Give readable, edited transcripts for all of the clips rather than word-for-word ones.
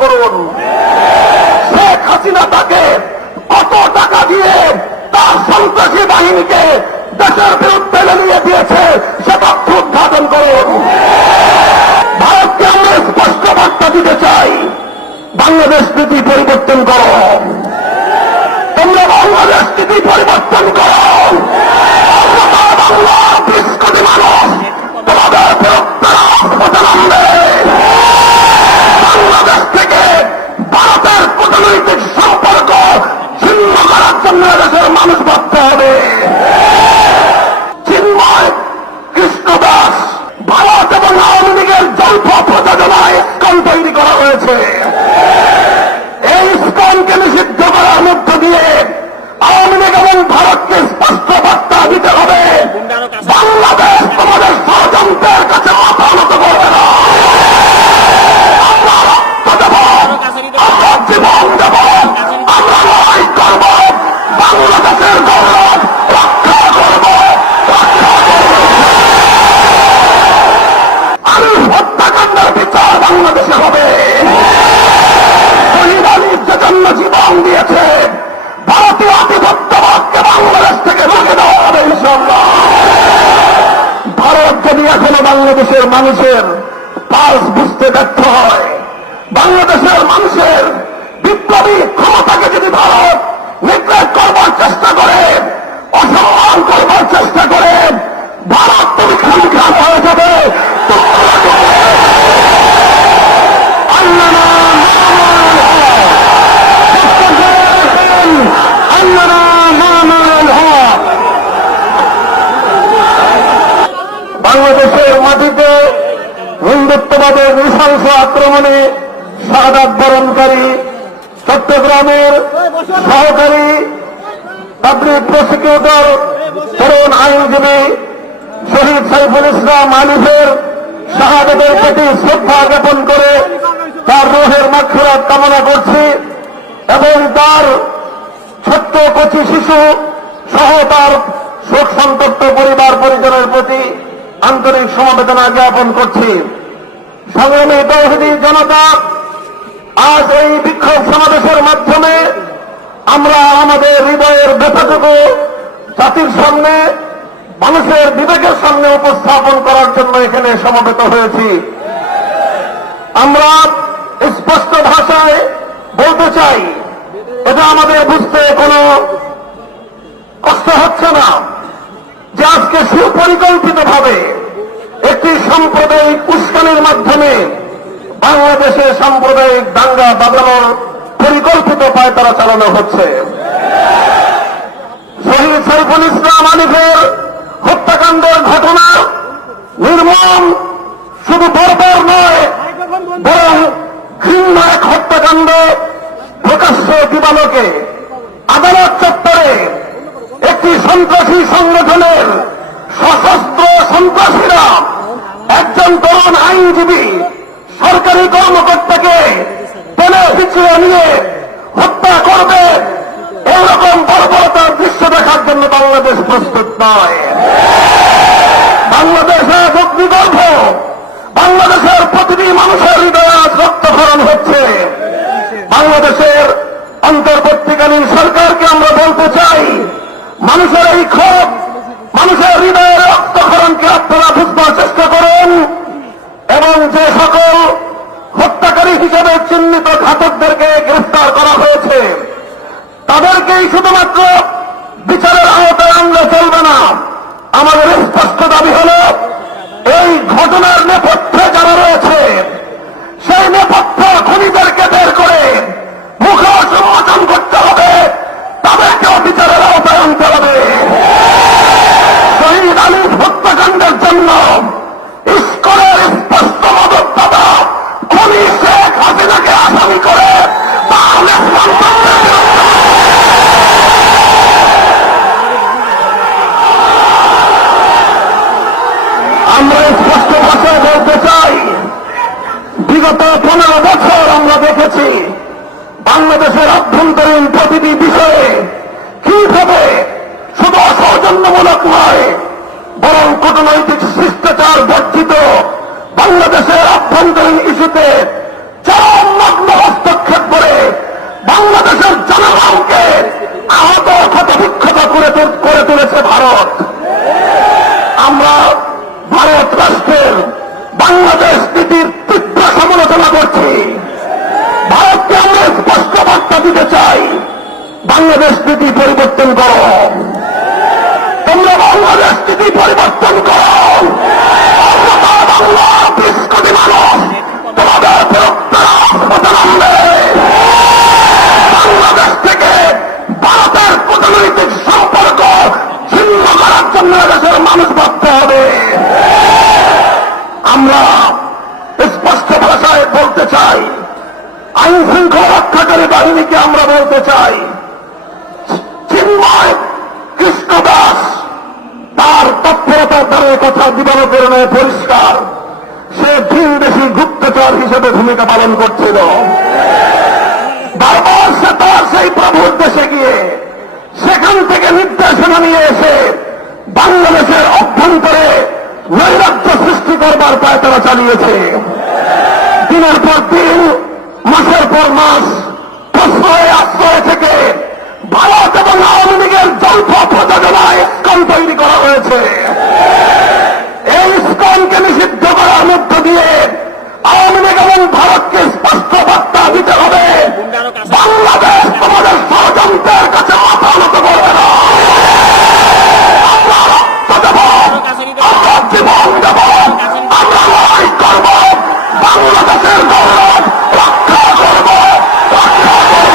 করুন। শেখ হাসিনা তাকে কত টাকা দিয়ে তার সন্ত্রাসী বাহিনীকে দেশের বিরুদ্ধে নিয়ে দিয়েছে সে তথ্য উদ্ঘাটন করুন। ভারতকে আমরা স্পষ্ট বার্তা দিতে চাই, বাংলাদেশ নীতি পরিবর্তন করো, তোমরা বাংলাদেশ নীতি পরিবর্তন করো। বাংলার 20 কোটি মানুষ তোমাদের বিরুদ্ধে রাজপথে নামবে। বাংলাদেশ থেকে ভারতের কূটনৈতিক সম্পর্ক ছিন্ন করার জন্য দেশের মানুষ ভাবতে হবে। চিন্ময় কৃষ্ণ দাস, ভারত এবং আওয়ামী লীগের যৌথ প্রযোজনায় ইসকন তৈরি করা হয়েছে। এই ইসকনকে নিষিদ্ধ করার মধ্য দিয়ে আওয়ামী লীগ এবং ভারতকে স্পষ্ট বার্তা দিতে হবে, বাংলাদেশ তোমাদের ষড়যন্ত্রের কাছে মাথা নত করবে না। আমরা রক্ত দেব, আমরা জীবন দেব, আমরা লড়াই করব, বাংলাদেশের গৌরব রক্ষা করব। আলিফ হত্যাকাণ্ডের বিচার বাংলাদেশে হবে। শহীদ আলিফ যে জন্য জীবন দিয়েছে, ভারতীয় আধিপত্যবাদকে বাংলাদেশ থেকে ভেঙে দেওয়া হবে ইনশাআল্লাহ। ভারত যদি এখনো বাংলাদেশের মানুষের পালস বুঝতে ব্যর্থ হয়, বাংলাদেশের মানুষের বিপ্লবী ক্ষমতাকে যদি ভারত নেগলেক্ট করবার চেষ্টা করে, অসম্মান করবার চেষ্টা করে, ভারত তুমি খামখাম হয়ে যাবে। বাংলাদেশের মাটিতে হিন্দুত্ববাদের নৃশংস আক্রমণে শাহাদাত বরণকারী চট্টগ্রামের সহকারী পাবলিক প্রসিকিউটর তরুণ আইনজীবী শহীদ সাইফুল ইসলাম আলিফের শাহাদাতের প্রতি শ্রদ্ধা জ্ঞাপন করে তার রুহের মাগফিরাত কামনা করছি এবং তার ছোট্ট কচি শিশু সহ তার শোক সন্তপ্ত পরিবার পরিজনের প্রতি আন্তরিক সমবেদনা জ্ঞাপন করছি। সংগ্রামী তৌহিদি জনতা, আজ এই বিক্ষোভ সমাবেশের মাধ্যমে আমরা আমাদের হৃদয়ের ব্যথাটুকু জাতির সামনে, মানুষের বিবেকের সামনে উপস্থাপন করার জন্য এখানে সমবেত হয়েছি। আমরা স্পষ্ট ভাষায় বলতে চাই, এটা আমাদের বুঝতে কোনো কষ্ট হচ্ছে না যে আজকে সুপরিকল্পিতভাবে একটি সাম্প্রদায়িক উস্কানির মাধ্যমে বাংলাদেশে সাম্প্রদায়িক দাঙ্গা বাজানোর পরিকল্পিত পায়তারা চালানো হচ্ছে। শহীদ সাইফুল ইসলাম আলিফের হত্যাকাণ্ডের ঘটনা নির্মম, শুধু বর্বর নয় বরং ঘৃণ্য এক হত্যাকাণ্ড। প্রকাশ্য দিবালোকে আদালত চত্বরে একটি সন্ত্রাসী সংগঠনের সশস্ত্র সন্ত্রাসীরা একজন তরুণ আইনজীবী সরকারি কর্মকর্তাকে টেনে হিঁচড়ে নিয়ে হত্যা করবে, এইরকম বর্বরতার দৃশ্য দেখার জন্য বাংলাদেশ প্রস্তুত নয়। বাংলাদেশ আজ অগ্নিগর্ভ, বাংলাদেশের প্রতিটি মানুষের হৃদয়ে আজ রক্তক্ষরণ হচ্ছে। বাংলাদেশের অন্তর্বর্তীকালীন সরকারকে আমরা বলতে চাই, মানুষের এই ক্ষোভ, মানুষের হৃদয়ের রক্তক্ষরণকে আপনারা বুঝবার চেষ্টা করুন এবং যে সকল হত্যাকারী হিসেবে চিহ্নিত ঘাতকদেরকে গ্রেফতার করা হয়েছে তাদেরকেই শুধুমাত্র বিচারের আওতায় আনলে চলবে না। আমাদের স্পষ্ট দাবি হল, এই ঘটনার নেপথ্যে যারা রয়েছে সেই নেপথ্য খুনিদেরকে বের করে মুখোশ উন্মোচন করতে হবে, তাদেরকেও বিচারের আওতায় আনতে হবে। শহীদ আলিফ হত্যাকাণ্ডের জন্য ইসকনের স্পষ্ট মদতদাতা খুনি শেখ হাসিনাকে আসামি করে আমরা স্পষ্ট ভাষায় বলতে চাই, বিগত 15 বছর আমরা দেখেছি বাংলাদেশের আভ্যন্তরীণ প্রতিটি বিষয়ে কিভাবে শুধু অসৌজন্যমূলক নয় বরং কূটনৈতিক শিষ্টাচার বর্জিত বাংলাদেশের আভ্যন্তরীণ ইস্যুতে চরম নগ্ন ইসলামকে আহত ক্ষতবিক্ষত করে তুলেছে ভারত। আমরা ভারত রাষ্ট্রের বাংলাদেশ নীতির তীব্র সমালোচনা করছি। ভারতকে আমরা স্পষ্ট বার্তা দিতে চাই, বাংলাদেশ নীতি পরিবর্তন করো, তোমরা বাংলাদেশ নীতি পরিবর্তন করো। বাংলার 20 কোটি মানুষ তোমাদের বিরুদ্ধে নামবে। বাংলাদেশ থেকে ভারতের কূটনৈতিক সম্পর্ক ছিন্ন করার জন্য দেশের মানুষ ভাবতে হবে। আমরা স্পষ্ট ভাষায় বলতে চাই, আইন শৃঙ্খলা রক্ষাকারী বাহিনীকে আমরা বলতে চাই, চিন্ময় কৃষ্ণ দাস তার তৎপরতার দ্বারা কথা দিবালোচনায় পরিষ্কার, সে ভিনদেশী গুপ্তচর হিসেবে ভূমিকা পালন করছিল। বারবার সে তার সেই প্রভুর দেশে গিয়ে সেখান থেকে নির্দেশনা নিয়ে এসে বাংলাদেশের অভ্যন্তরে নৈরাজ্য সৃষ্টি করবার পায়তারা চালিয়েছে। দিনের পর দিন, মাসের পর মাস আশ্রয় থেকে ভারত এবং আওয়ামী লীগের যৌথ প্রযোজনায় ইস্কন তৈরি করা হয়েছে। এই ইস্কনকে নিষিদ্ধ করার মধ্য দিয়ে আওয়ামী লীগ এবং ভারতকে স্পষ্ট বার্তা দিতে হবে, বাংলাদেশ তোমাদের ষড়যন্ত্রের কাছে মাথা নত করবে না। আমরা রক্ত দেব, আমরা জীবন দেব, আমরা লড়াই করব, বাংলাদেশের গৌরব রক্ষা করব, রক্ষা করব।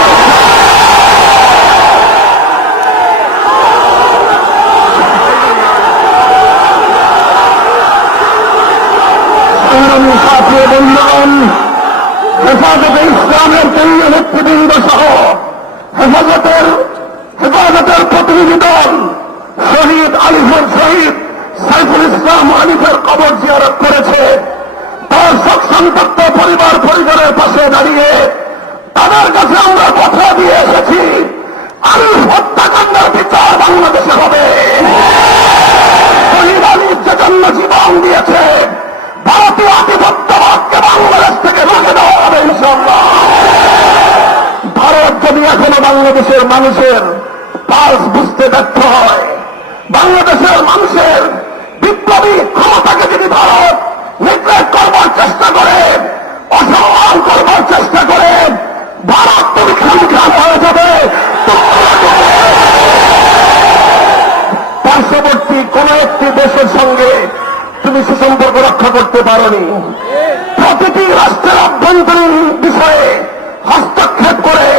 সাথী বন্ধুগণ, হেফাজতে ইসলামের কেন্দ্রীয় নেতৃবৃন্দ সহ হেফাজতের প্রতিনিধি দল শহীদ সাইফুল ইসলাম আলিফের কবর জিয়ারত করেছে। তার শোক সন্তপ্ত পরিবার পরিবারের পাশে দাঁড়িয়ে তাদের কাছে আমরা কথা দিয়ে এসেছি, আলিফ হত্যাকাণ্ডের বিচার বাংলাদেশে হবে। শহীদ আলিফ যে জন্য জীবন দিয়েছে, ভারতীয় আধিপত্যবাদকে বাংলাদেশ থেকে ভেঙে দেওয়া হবে ইনশাআল্লাহ। ভারত যদি এখনো বাংলাদেশের মানুষের পালস বুঝতে ব্যর্থ হয়, বাংলাদেশের মানুষের বিপ্লবী ক্ষমতাকে যদি ভারত নিগ্লেক্ট করবার চেষ্টা করে, অসম্মান করবার চেষ্টা করে, ভারত তুমি খান হয়ে যাবে। পার্শ্ববর্তী কোন একটি দেশের সঙ্গে তুমি সুসম্পর্ক রক্ষা করতে পারোনি। প্রতিটি রাষ্ট্রের অভ্যন্তরীণ বিষয়ে হস্তক্ষেপ করে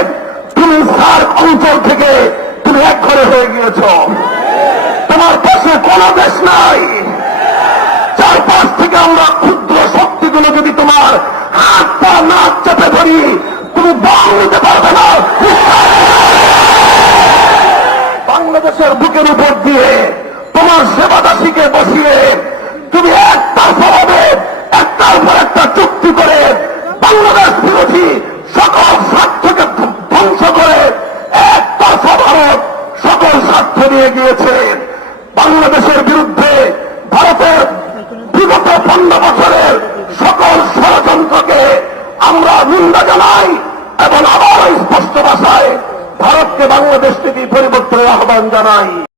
তুমি সার্ক অঞ্চল থেকে তুমি একঘরে হয়ে গিয়েছ। তোমার পাশে কোন দেশ নাই। চারপাশ থেকে আমরা ক্ষুদ্র শক্তিগুলো যদি তোমার হাত পা নাক চেপে ধরি, তুমি বল নিতে পারবে না। বাংলাদেশের বুকের উপর দিয়ে তোমার সেবাদাসীকে বসিয়ে তুমি একতরফাভাবে একটার পর একটা চুক্তি করে বাংলাদেশ বিরোধী সকল স্বার্থকে ধ্বংস করে একতরফা ভারত সকল স্বার্থ নিয়ে গিয়েছে। বাংলাদেশের বিরুদ্ধে ভারতের বিগত 15 বছরের সকল ষড়যন্ত্রকে আমরা নিন্দা জানাই এবং আবার স্পষ্ট ভাষায় ভারতকে বাংলাদেশ থেকে পরিবর্তনের আহ্বান জানাই।